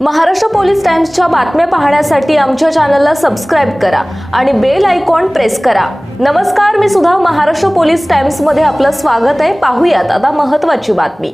Maharashtra police टाइम्सच्या बातम्या पाहण्यासाठी आमच्या चॅनलला सबस्क्राईब करा आणि बेल आयकॉन प्रेस करा. नमस्कार मी सुद्धा महाराष्ट्र पोलीस टाइम्समध्ये आपलं स्वागत आहे. पाहूयात आता महत्वाची बातमी.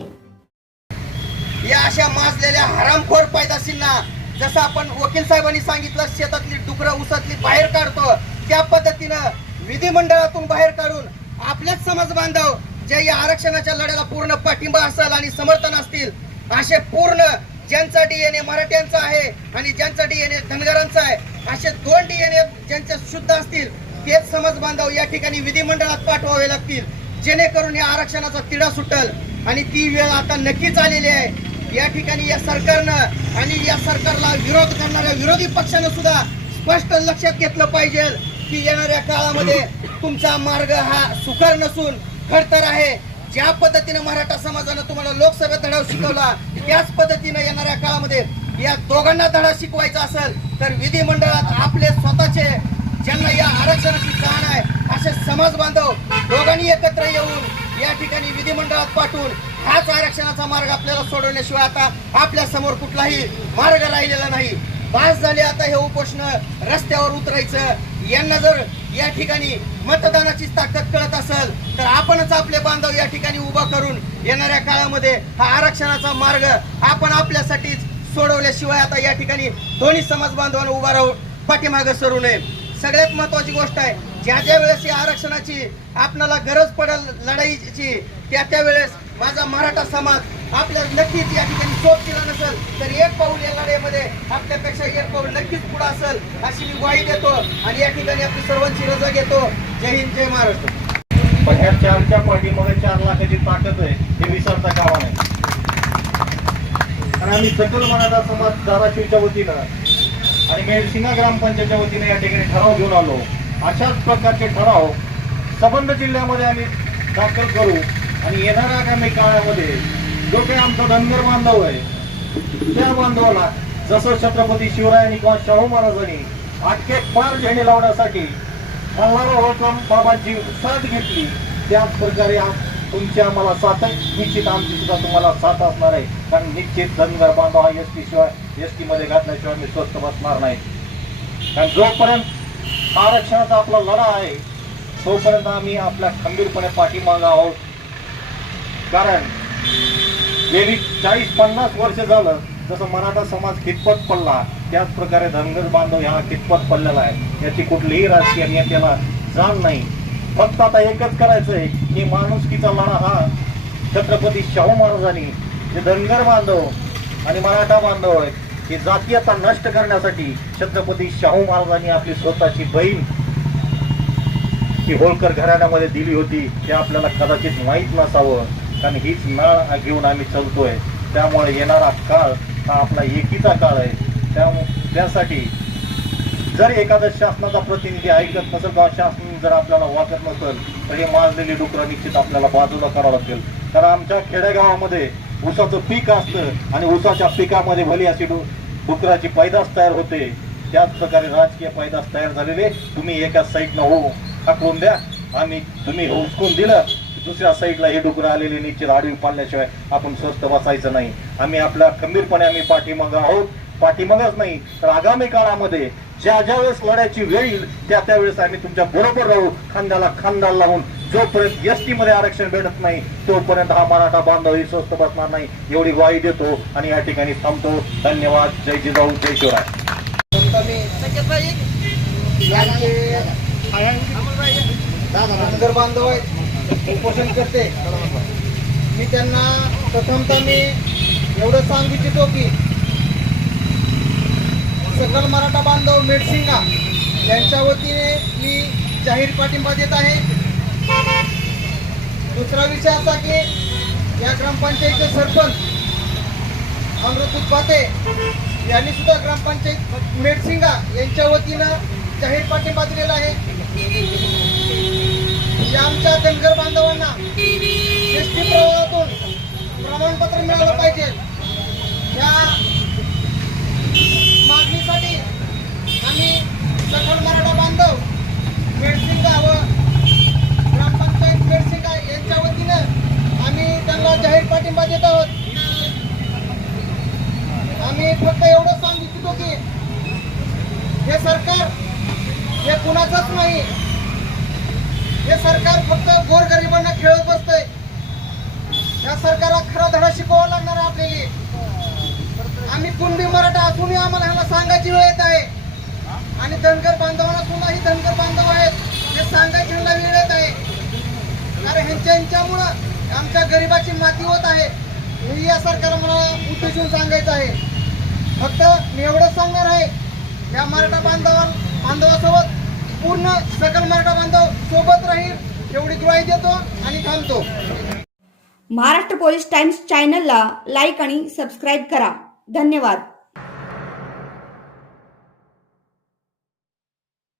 या अशा माजलेल्या हरामखोर पायदासींना जसं आपण वकील साहेबांनी सांगितलं शेतातली डुकरं उसातली बाहेर काढतो त्या पद्धतीनं विधिमंडळातून बाहेर काढून आपलेच समाज बांधव जे या आरक्षणाच्या लढ्याला पूर्ण पाठिंबा असेल आणि समर्थन असतील असे पूर्ण ज्यांचा डीएनए मराठ्यांचा आहे आणि ज्यांचा डीएनए धनगरांचा आहे असे दोन डीएनए ज्यांचे शुद्ध असतील तेच समाज बांधव या ठिकाणी विधिमंडळात पाठवावे लागतील. जेणेकरून या आरक्षणाचा तिढा सुटल. आणि ती वेळ आता नक्कीच आलेली आहे. या ठिकाणी या सरकारनं आणि या सरकारला विरोध करणाऱ्या विरोधी पक्षानं सुद्धा स्पष्ट लक्षात घेतलं पाहिजे की येणाऱ्या काळामध्ये तुमचा मार्ग हा सुकर नसून खडतर आहे. ज्या पद्धतीने मराठा समाजानं तुम्हाला लोकसभेत धडा शिकवला त्याच पद्धतीनं येणाऱ्या काळामध्ये या दोघांना धडा शिकवायचा असेल तर विधिमंडळात आपले स्वतःचे ज्यांना या आरक्षणाची जाण आहे असे समाज बांधव दोघांनी एकत्र येऊन या ठिकाणी विधिमंडळात पाठवून हाच आरक्षणाचा मार्ग आपल्याला सोडवण्याशिवाय आता आपल्यासमोर कुठलाही मार्ग राहिलेला नाही. पास झाले आता हे उपोषण रस्त्यावर उतरायचं. यांना जर या ठिकाणी मतदानाची ताकद कळत असेल तर आपणच आपले बांधव या ठिकाणी उभा करून येणाऱ्या काळामध्ये हा आरक्षणाचा मार्ग आपण आपल्यासाठीच सोडवल्याशिवाय आता या ठिकाणी दोन्ही समाज बांधवांना उभा राहून पाठीमागं सरू नये. सगळ्यात महत्वाची गोष्ट आहे ज्या ज्या वेळेस या आरक्षणाची आपणाला गरज पडेल लढाईची त्या त्यावेळेस माझा मराठा समाज आपल्या नक्कीच या ठिकाणी सोप केला नसेल तर एक पाऊल या लढाईमध्ये आपल्यापेक्षा एक पाऊल नक्कीच पुढे असेल अशी मी ग्वाही देतो आणि या ठिकाणी आपली सर्वांची रजा घेतो. जय हिंद जय महाराष्ट्र. पण या चारच्या पाठीमध्ये चार लाखाची ताकद आहे हे विसरता कामा नाही आणि आम्ही सकल मनाचा समाज धाराशिवच्या वतीनं आणि मेडसिंगा ग्रामपंचायतच्या वतीने या ठिकाणी ठराव घेऊन आलो. अशाच प्रकारचे ठराव सबंध जिल्ह्यामध्ये आम्ही दाखल करू आणि येणाऱ्या आगामी काळामध्ये जो काही आमचा धनगर बांधव आहे त्या बांधवाला जसं छत्रपती शिवरायांनी किंवा शाहू महाराजांनी आटके पार झेंडे लावण्यासाठी मल्हारराव बाबांची साथ घेतली त्याच प्रकारे तुमची आम्हाला साथ आहे. निश्चित आमची सुद्धा तुम्हाला साथ असणार आहे. कारण निश्चित धनगर बांधव हा एस टी शिवाय एस टी मध्ये घातल्याशिवाय मी स्वस्त बसणार नाही. कारण जोपर्यंत आरक्षणाचा आपला लढा आहे तोपर्यंत आम्ही आपल्या खंबीरपणे पाठीमागा आहोत. कारण गेली चाळीस पन्नास वर्ष झालं जसं मराठा समाज कितपत पडला त्याच प्रकारे धनगर बांधव ह्या कितपत पडलेला आहे याची कुठलीही राजकीय नेत्याला जाण नाही. फक्त आता एकच करायचं आहे की माणुसकीचा लढा हा छत्रपती शाहू महाराजांनी जे धनगर बांधव आणि मराठा बांधव आहेत ही जातीयता नष्ट करण्यासाठी छत्रपती शाहू महाराजांनी आपली स्वतःची बहीण ही होळकर घराण्यामध्ये दिली होती ते आपल्याला कदाचित माहीत नसावं. कारण हीच नाळ घेऊन आम्ही चलतोय. त्यामुळे येणारा काळ हा आपला एकीचा काळ आहे. त्या त्यासाठी जर एखादा शासनाचा प्रतिनिधी ऐकत नसेल किंवा शासन जर आपल्याला वाचत नसेल तर हे माजलेली डुकरं निश्चित आपल्याला बाजूला करावं लागतील कारण आमच्या खेडेगावामध्ये ऊसाचं पीक असतं आणि ऊसाच्या पिकामध्ये भली अशी डु डुकराची पैदास तयार होते. त्याच प्रकारे राजकीय पैदास तयार झालेले. तुम्ही एका साईडनं हो हाकलून द्या. आणि तुम्ही हुसकून दिलं की दुसऱ्या साईडला हे डुकरं आलेले निश्चित आडवी पाडल्याशिवाय आपण स्वस्त बसायचं नाही. आम्ही आपल्या खंबीरपणे आम्ही पाठीमागं आहोत. पाठीमागच नाही तर आगामी काळामध्ये ज्या ज्या वेळेस लढायची वेळ येईल त्या त्यावेळेस आम्ही तुमच्या बरोबर राहू खांद्याला खांदा लावून. जोपर्यंत एस टी मध्ये आरक्षण भेटत नाही तोपर्यंत हा मराठा बांधव ही स्वस्त बसणार नाही एवढी ग्वाही देतो आणि या ठिकाणी थांबतो. धन्यवाद. जय जिजाऊ जय शिवराय. धनगर बांधव आहेत. उपोषण करते. मी त्यांना प्रथमतः मी एवढं सांगू इच्छितो की सकल मराठा बांधव मेडसिंगा यांच्या वतीने मी जाहीर पाठिंबा देत आहे. दुसरा विषय असा की या ग्रामपंचायतीचे सरपंच अमृत पाते यांनी सुद्धा ग्रामपंचायत मेडसिंगा यांच्या वतीनं जाहीर पाठिंबा दिलेला आहे. या आमच्या धनगर बांधवांना एस टी प्रवाहातून प्रमाणपत्र मिळालं पाहिजे. या मागणीसाठी आम्ही सकल मराठा बांधव मेडसिंगा व ग्रामपंचायत मेडसिंगा यांच्या वतीनं आम्ही त्यांना जाहीर पाठिंबा देत आहोत आम्ही फक्त एवढं सांगतो की हे सरकार हे कुणाचंच नाही हे सरकार फक्त गोरगरिबांना खेळत बसतंय. या सरकारला खरा धडा शिकवावा लागणार आहे आपल्याला. आम्ही कुणबी मराठा असूनही आम्हाला ह्याला सांगायची वेळ येत आहे. आणि धनगर बांधवांना सुद्धा ही धनगर बांधव आहेत. हे सांगायची ह्याला वेळ येत आहे. कारण ह्यांच्या ह्यांच्यामुळं आमच्या गरिबाची माती होत आहे. हे या सरकार मला उद्देशून सांगायचं आहे. फक्त मी एवढं सांगणार आहे. या मराठा बांधवा बांधवासोबत पूर्ण सकल मराठा बांधव सोबत राहील एवढी ग्वाही देतो आणि थांबतो. महाराष्ट्र पोलीस टाइम्स चॅनलला लाईक आणि सबस्क्राईब करा. धन्यवाद.